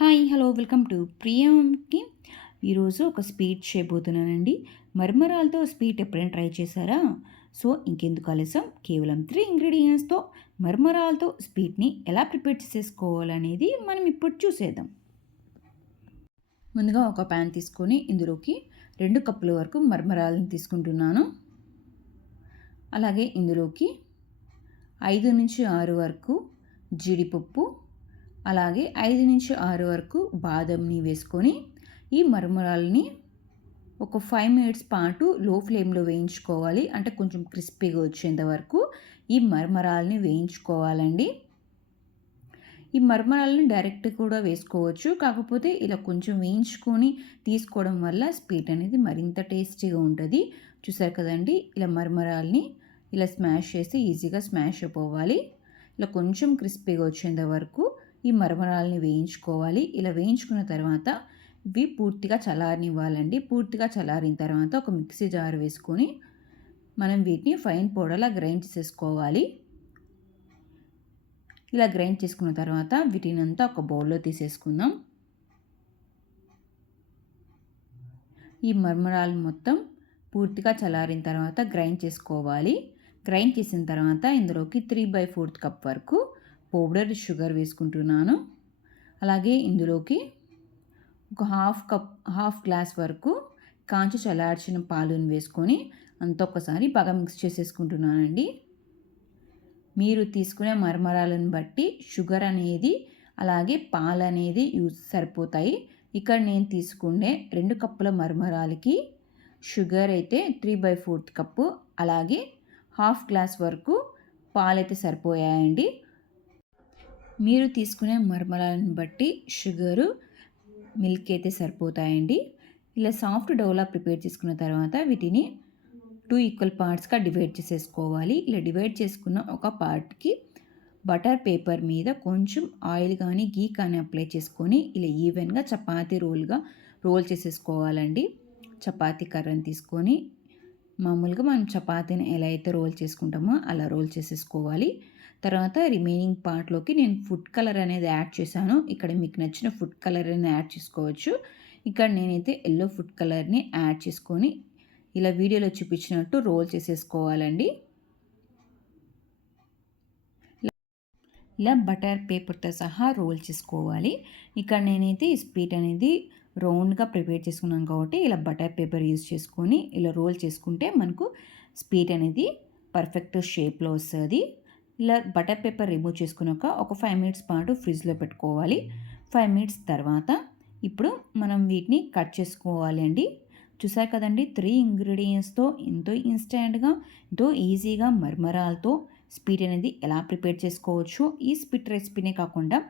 Hi hello welcome to Priyanki. ఈరోజు ఒక sweet చేయబోతున్నానండి. మరమరాలతో స్వీట్ ఎప్పుడైనా ట్రై చేశారా? సో ఇంకెందుకు ఆలస్యం, కేవలం 3 ఇంగ్రీడియంట్స్తో మరమరాలతో స్వీట్ని ఎలా ప్రిపేర్ చేసేసుకోవాలనేది మనం ఇప్పుడు చూసేద్దాం. ముందుగా ఒక ప్యాన్ తీసుకొని ఇందులోకి 2 కప్పుల వరకు మరమరాలను తీసుకుంటున్నాను. అలాగే ఇందులోకి 5 నుంచి 6 వరకు జీడిపప్పు, అలాగే 5 నుంచి 6 వరకు బాదంని వేసుకొని ఈ మరమరాలని ఒక 5 మినిట్స్ పాటు లో ఫ్లేమ్లో వేయించుకోవాలి. అంటే కొంచెం క్రిస్పీగా వచ్చేంత వరకు ఈ మరమరాలని వేయించుకోవాలండి. ఈ మరమరాలని డైరెక్ట్ కూడా వేసుకోవచ్చు. కాకపోతే ఇలా కొంచెం వేయించుకొని తీసుకోవడం వల్ల స్వీట్ అనేది మరింత టేస్టీగా ఉంటుంది. చూసారు కదండి, ఇలా మరమరాలని ఇలా స్మాష్ చేసి ఈజీగా స్మాష్ అయిపోవాలి. ఇలా కొంచెం క్రిస్పీగా వచ్చేంత వరకు ఈ మరమరాలని వేయించుకోవాలి. ఇలా వేయించుకున్న తర్వాత ఇవి పూర్తిగా చల్లారనివ్వాలండి. పూర్తిగా చల్లారిన తర్వాత ఒక మిక్సీ జార్ వేసుకొని మనం వీటిని ఫైన్ పౌడర్లా గ్రైండ్ చేసేసుకోవాలి. ఇలా గ్రైండ్ చేసుకున్న తర్వాత వీటిని అంతా ఒక బౌల్లో తీసేసుకుందాం. ఈ మరమరాలు మొత్తం పూర్తిగా చల్లారిన తర్వాత గ్రైండ్ చేసుకోవాలి. గ్రైండ్ చేసిన తర్వాత ఇందులోకి 3/4 కప్ వరకు పౌడర్ షుగర్ వేసుకుంటున్నాను. అలాగే ఇందులోకి ఒక హాఫ్ గ్లాస్ వరకు కాంచి చల్లార్చిన పాలుని వేసుకొని అంత ఒక్కసారి బాగా మిక్స్ చేసేసుకుంటున్నానండి. మీరు తీసుకునే మరమరాలను బట్టి షుగర్ అనేది అలాగే పాలు అనేది సరిపోతాయి. ఇక్కడ నేను తీసుకునే 2 కప్పుల మరమరాలకి షుగర్ అయితే 3/4 కప్పు, అలాగే హాఫ్ గ్లాస్ వరకు పాలైతే సరిపోయాయండి. మీరు తీసుకునే మరమరాలను బట్టి షుగరు, మిల్క్ అయితే సరిపోతాయండి. ఇలా సాఫ్ట్ డోలా ప్రిపేర్ చేసుకున్న తర్వాత వీటిని 2 ఈక్వల్ పార్ట్స్గా డివైడ్ చేసేసుకోవాలి. ఇలా డివైడ్ చేసుకున్న ఒక పార్ట్కి బటర్ పేపర్ మీద కొంచెం ఆయిల్ కానీ గీ కానీ అప్లై చేసుకొని ఇలా ఈవెన్గా చపాతీ రోల్ చేసేసుకోవాలండి. చపాతీ కర్రని తీసుకొని మామూలుగా మనం చపాతీని ఎలా అయితే రోల్ చేసుకుంటామో అలా రోల్ చేసేసుకోవాలి. తర్వాత రిమైనింగ్ పార్ట్లోకి నేను ఫుడ్ కలర్ అనేది యాడ్ చేశాను. ఇక్కడ మీకు నచ్చిన ఫుడ్ కలర్ అని యాడ్ చేసుకోవచ్చు. ఇక్కడ నేనైతే ఎల్లో ఫుడ్ కలర్ని యాడ్ చేసుకొని ఇలా వీడియోలో చూపించినట్టు రోల్ చేసేసుకోవాలండి. ఇలా బటర్ పేపర్తో సహా రోల్ చేసుకోవాలి. ఇక్కడ నేనైతే ఈ స్వీట్ అనేది రౌండ్గా ప్రిపేర్ చేసుకున్నాను కాబట్టి ఇలా బటర్ పేపర్ యూజ్ చేసుకొని ఇలా రోల్ చేసుకుంటే మనకు స్వీట్ అనేది పర్ఫెక్ట్ షేప్లో వస్తుంది. ఇలా బటర్ పేపర్ రిమూవ్ చేసుకున్నాక ఒక 5 మినిట్స్ పాటు ఫ్రిడ్జ్లో పెట్టుకోవాలి. 5 మినిట్స్ తర్వాత ఇప్పుడు మనం వీటిని కట్ చేసుకోవాలి అండి. చూసారు కదండి, 3 ఇంగ్రీడియంట్స్తో ఎంతో ఇన్స్టెంట్గా ఎంతో ఈజీగా మరమరాలతో స్వీట్ అనేది ఎలా ప్రిపేర్ చేసుకోవచ్చు. ఈ స్వీట్ రెసిపీనే కాకుండా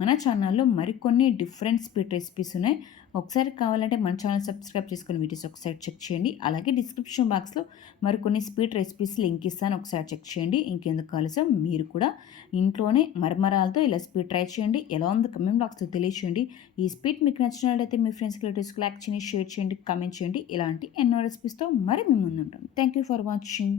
మన ఛానల్లో మరికొన్ని డిఫరెంట్ స్వీట్ రెసిపీస్ ఉన్నాయి. ఒకసారి కావాలంటే మన ఛానల్ సబ్స్క్రైబ్ చేసుకుని వీడియోస్ ఒకసారి చెక్ చేయండి. అలాగే డిస్క్రిప్షన్ బాక్స్లో మరికొన్ని స్వీట్ రెసిపీస్ లింక్ ఇస్తాను, ఒకసారి చెక్ చేయండి. ఇంకెందుకు ఆలస్యం, మీరు కూడా ఇంట్లోనే మరమరాలతో ఇలా స్వీట్ ట్రై చేయండి. ఎలా ఉందో కమెంట్ బాక్స్లో తెలియచేయండి. ఈ స్వీట్ మీకు నచ్చినట్లయితే మీ ఫ్రెండ్స్కి రిలేటివ్స్కి లైక్ చేయండి, షేర్ చేయండి, కామెంట్ చేయండి. ఇలాంటి ఎన్నో రెసిపీస్తో మరి మీ ముందు ఉంటాను. Thank you for watching.